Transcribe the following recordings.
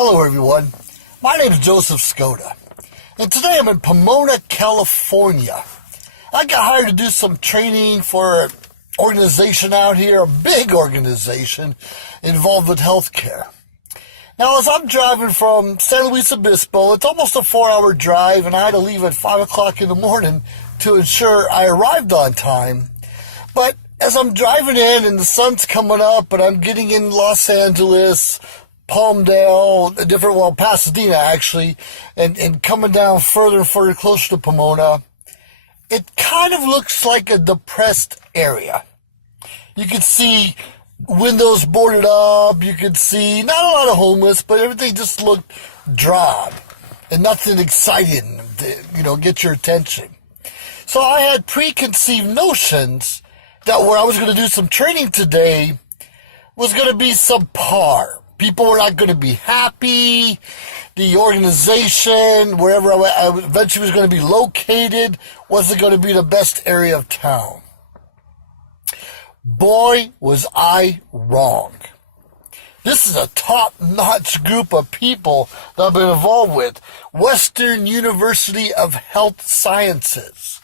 Hello everyone, my name is Joseph Skoda, and today I'm in Pomona, California. I got hired to do some training for an organization out here, a big organization involved with healthcare. Now as I'm driving from San Luis Obispo, it's almost a 4-hour drive, and I had to leave at 5 o'clock in the morning to ensure I arrived on time. But as I'm driving in and the sun's coming up and I'm getting in Los Angeles, Palmdale, Pasadena actually, and coming down further and further closer to Pomona, it kind of looks like a depressed area. You can see windows boarded up, you can see not a lot of homeless, but everything just looked drab and nothing exciting to, get your attention. So I had preconceived notions that where I was going to do some training today was going to be subpar. People were not going to be happy. The organization, wherever I eventually was going to be located, wasn't going to be the best area of town. Boy, was I wrong. This is a top-notch group of people that I've been involved with. Western University of Health Sciences,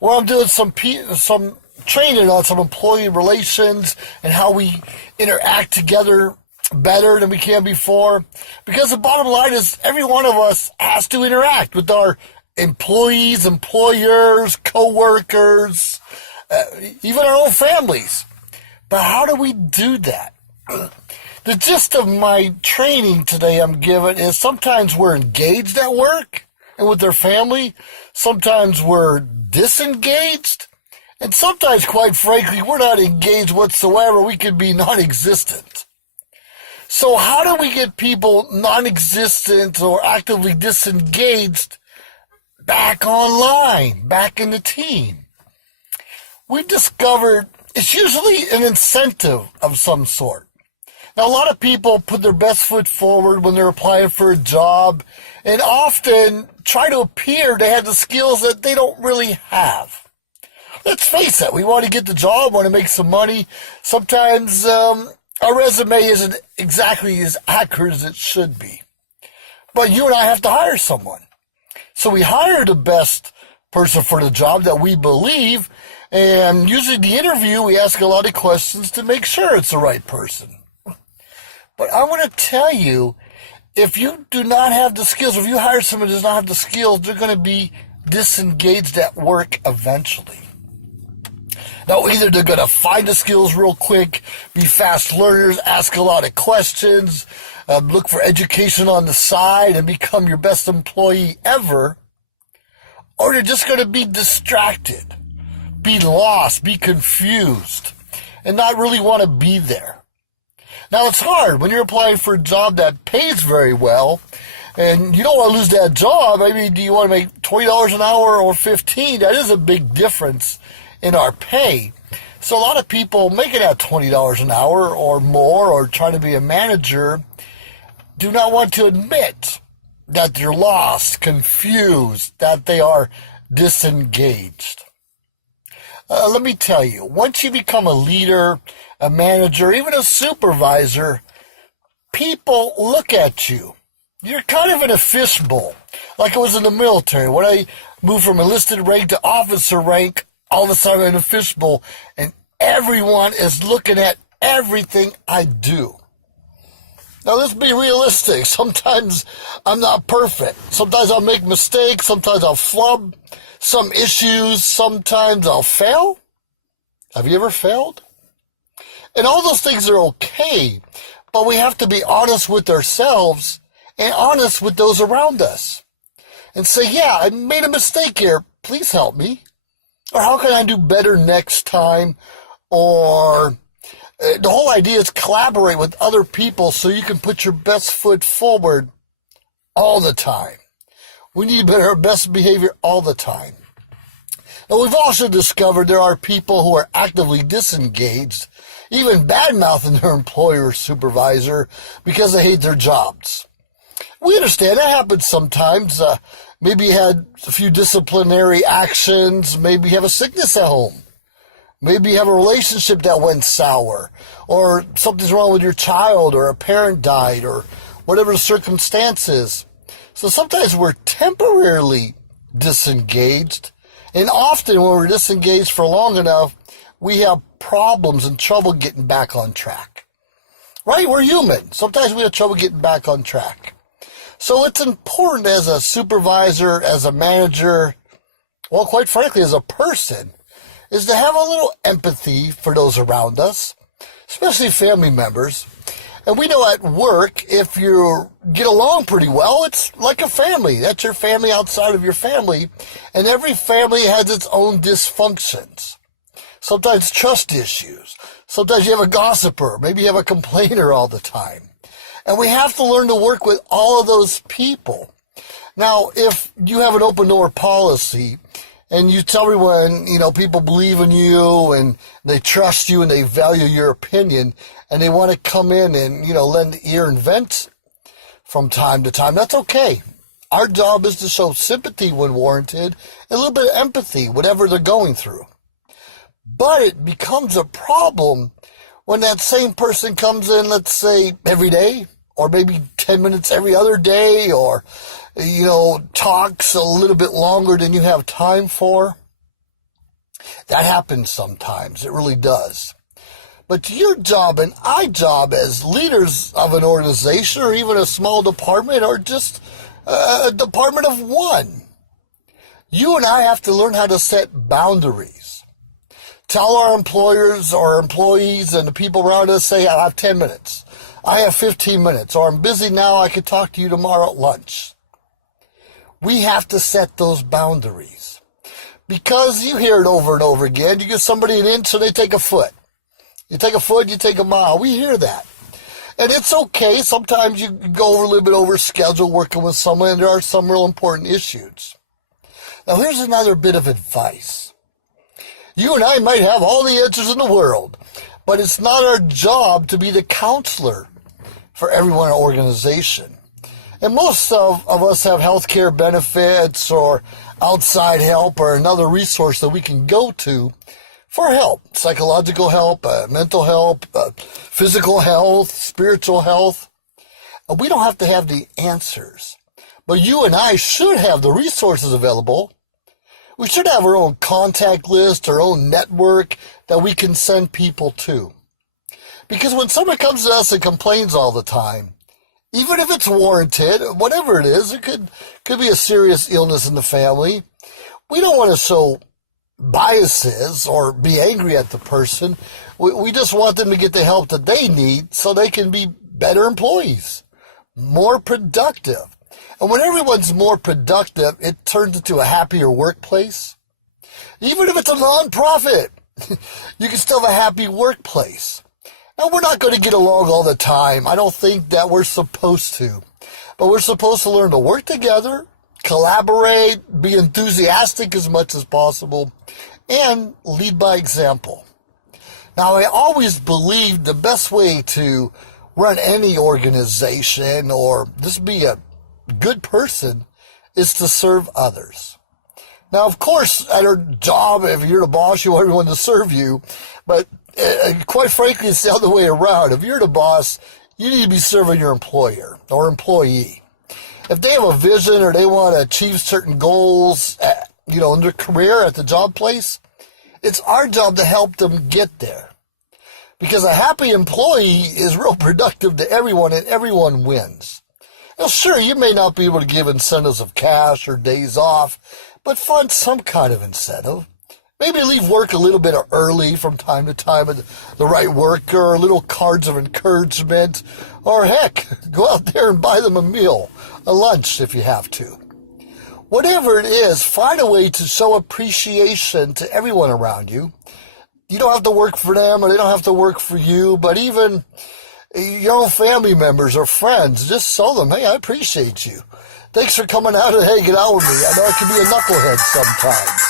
where I'm doing some training on some employee relations and how we interact together better than we can before. Because the bottom line is every one of us has to interact with our employees, employers, co-workers, even our own families. But how do we do that? The gist of my training today I'm given is sometimes we're engaged at work and with their family. Sometimes we're disengaged. And sometimes, quite frankly, we're not engaged whatsoever. We could be non-existent. So how do we get people non-existent or actively disengaged back online, back in the team? We've discovered it's usually an incentive of some sort. Now, a lot of people put their best foot forward when they're applying for a job and often try to appear to have the skills that they don't really have. Let's face it, we want to get the job, want to make some money. Sometimes our resume isn't exactly as accurate as it should be. But you and I have to hire someone. So we hire the best person for the job that we believe, and usually the interview, we ask a lot of questions to make sure it's the right person. But I want to tell you, if you do not have the skills, if you hire someone who does not have the skills, they're going to be disengaged at work eventually. Now, either they're going to find the skills real quick, be fast learners, ask a lot of questions, look for education on the side, and become your best employee ever, or they're just going to be distracted, be lost, be confused, and not really want to be there. Now, it's hard when you're applying for a job that pays very well, and you don't want to lose that job. I mean, do you want to make $20 an hour or $15? That is a big difference in our pay. So a lot of people making that $20 an hour or more or trying to be a manager do not want to admit that they're lost, confused, that they are disengaged. Let me tell you, once you become a leader, a manager, even a supervisor, people look at you. You're kind of in a fishbowl, like I was in the military. When I moved from enlisted rank to officer rank, all of a sudden I'm in a fishbowl, and everyone is looking at everything I do. Now, let's be realistic. Sometimes I'm not perfect. Sometimes I'll make mistakes. Sometimes I'll flub some issues. Sometimes I'll fail. Have you ever failed? And all those things are okay, but we have to be honest with ourselves and honest with those around us and say, yeah, I made a mistake here. Please help me. Or how can I do better next time? Or the whole idea is collaborate with other people so you can put your best foot forward all the time. We need our best behavior all the time. Now, we've also discovered there are people who are actively disengaged, even bad-mouthing their employer or supervisor because they hate their jobs. We understand that happens sometimes. Maybe you had a few disciplinary actions. Maybe you have a sickness at home. Maybe you have a relationship that went sour, or something's wrong with your child, or a parent died, or whatever the circumstance is. So sometimes we're temporarily disengaged, and often when we're disengaged for long enough, we have problems and trouble getting back on track. Right? We're human. Sometimes we have trouble getting back on track. So it's important as a supervisor, as a manager, well, quite frankly, as a person, is to have a little empathy for those around us, especially family members. And we know at work, if you get along pretty well, it's like a family. That's your family outside of your family. And every family has its own dysfunctions. Sometimes trust issues. Sometimes you have a gossiper. Maybe you have a complainer all the time. And we have to learn to work with all of those people. Now, if you have an open door policy and you tell everyone, people believe in you and they trust you and they value your opinion and they want to come in and, lend ear and vent from time to time, that's okay. Our job is to show sympathy when warranted, and a little bit of empathy, whatever they're going through. But it becomes a problem when that same person comes in, let's say, every day, or maybe 10 minutes every other day, or, talks a little bit longer than you have time for. That happens sometimes. It really does. But your job and our job as leaders of an organization or even a small department or just a department of one, you and I have to learn how to set boundaries. Tell our employers or employees and the people around us, say, I have 10 minutes. I have 15 minutes. Or I'm busy now. I can talk to you tomorrow at lunch. We have to set those boundaries. Because you hear it over and over again. You give somebody an inch, so they take a foot. You take a foot, you take a mile. We hear that. And it's okay. Sometimes you go a little bit over schedule working with someone, and there are some real important issues. Now, here's another bit of advice. You and I might have all the answers in the world, but it's not our job to be the counselor for everyone in our organization. And most of us have health care benefits or outside help or another resource that we can go to for help, psychological help, mental help, physical health, spiritual health. We don't have to have the answers, but you and I should have the resources available. We should have our own contact list, our own network that we can send people to. Because when someone comes to us and complains all the time, even if it's warranted, whatever it is, it could be a serious illness in the family. We don't want to show biases or be angry at the person. We just want them to get the help that they need so they can be better employees, more productive. And when everyone's more productive, it turns into a happier workplace. Even if it's a nonprofit, you can still have a happy workplace. Now, we're not going to get along all the time. I don't think that we're supposed to. But we're supposed to learn to work together, collaborate, be enthusiastic as much as possible, and lead by example. Now, I always believe the best way to run any organization or just be a good person is to serve others. Now, of course, at our job, if you're the boss, you want everyone to serve you. But quite frankly, it's the other way around. If you're the boss, you need to be serving your employer or employee. If they have a vision or they want to achieve certain goals, in their career at the job place, it's our job to help them get there. Because a happy employee is real productive to everyone, and everyone wins. Now, sure, you may not be able to give incentives of cash or days off, but find some kind of incentive. Maybe leave work a little bit early from time to time at the right worker, or little cards of encouragement, or heck, go out there and buy them a meal, a lunch if you have to. Whatever it is, find a way to show appreciation to everyone around you. You don't have to work for them, or they don't have to work for you, but even your own family members or friends, just tell them, hey, I appreciate you. Thanks for coming out and hanging out with me. I know I can be a knucklehead sometimes.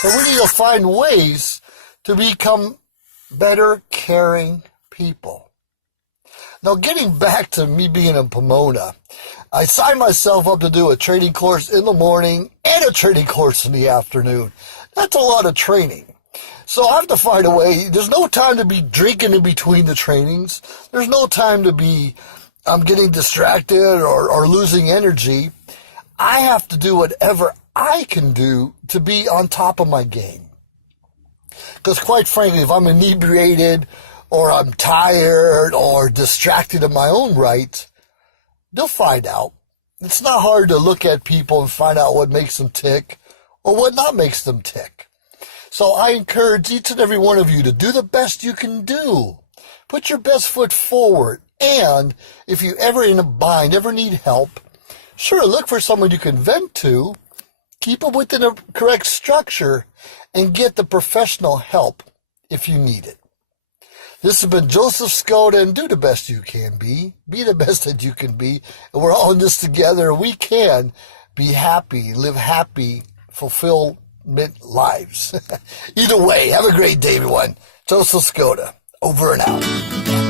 So we need to find ways to become better, caring people. Now, getting back to me being in Pomona, I signed myself up to do a training course in the morning and a training course in the afternoon. That's a lot of training. So I have to find a way. There's no time to be drinking in between the trainings. There's no time to be, I'm getting distracted or losing energy, I have to do whatever I can do to be on top of my game. Because quite frankly, if I'm inebriated or I'm tired or distracted in my own right, they'll find out. It's not hard to look at people and find out what makes them tick or what not makes them tick. So I encourage each and every one of you to do the best you can do. Put your best foot forward. And if you ever in a bind, ever need help, sure, look for someone you can vent to, keep it within a correct structure, and get the professional help if you need it. This has been Joseph Skoda, and do the best you can be. Be the best that you can be. And we're all in this together. We can be happy, live happy, fulfillment lives. Either way, have a great day, everyone. Joseph Skoda, over and out.